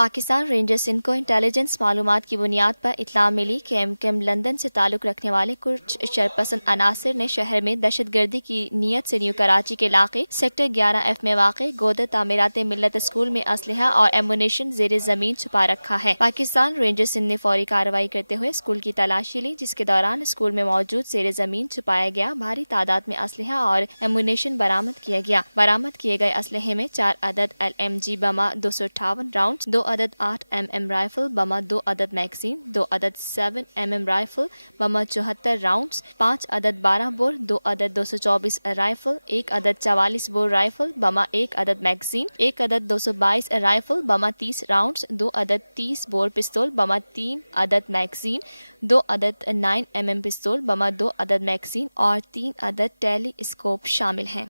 Pakistan rangers Sindh کو intelligence معلومات کی بنیاد پر اطلاع ملی کہ ایم کیم لندن سے تعلق رکھنے والے کچھ شرپسند عناصر نے شہر میں دہشت گردی کی نیت سے نیو کراچی کے علاقے سیکٹر 11F میں واقع گودر تعمیرات ملت اسکول میں اسلحہ اور ایمونیشن زیر زمین چھپا رکھا ہے۔ پاکستان رینجرز سندھ نے فوری کارروائی کرتے ہوئے اسکول کی تلاشی لی، جس کے دوران اسکول میں موجود زیر زمین چھپایا گیا بھاری تعداد میں اسلحہ اور ایمونیشن برآمد کیا گیا۔ برآمد کیے گئے اسلحے میں 4 عدد LMG بمہ 258 راؤنڈز، 2 عدد 8mm رائفل بمہ 2 عدد میگزین، 2 عدد 7mm رائفل بمہ 74 راؤنڈز، 5 عدد 12 بور، 2 عدد 224 رائفل، 1 عدد 44 بور رائفل بمہ 1 عدد میگزین، 1 عدد 222 رائفل بمہ 30 راؤنڈز، 2 عدد 30 بور پستول بمہ 3 عدد میگزین، 2 عدد 9mm پستول بمہ 2 عدد میگزین اور 3 عدد ٹیلی اسکوپ شامل ہیں۔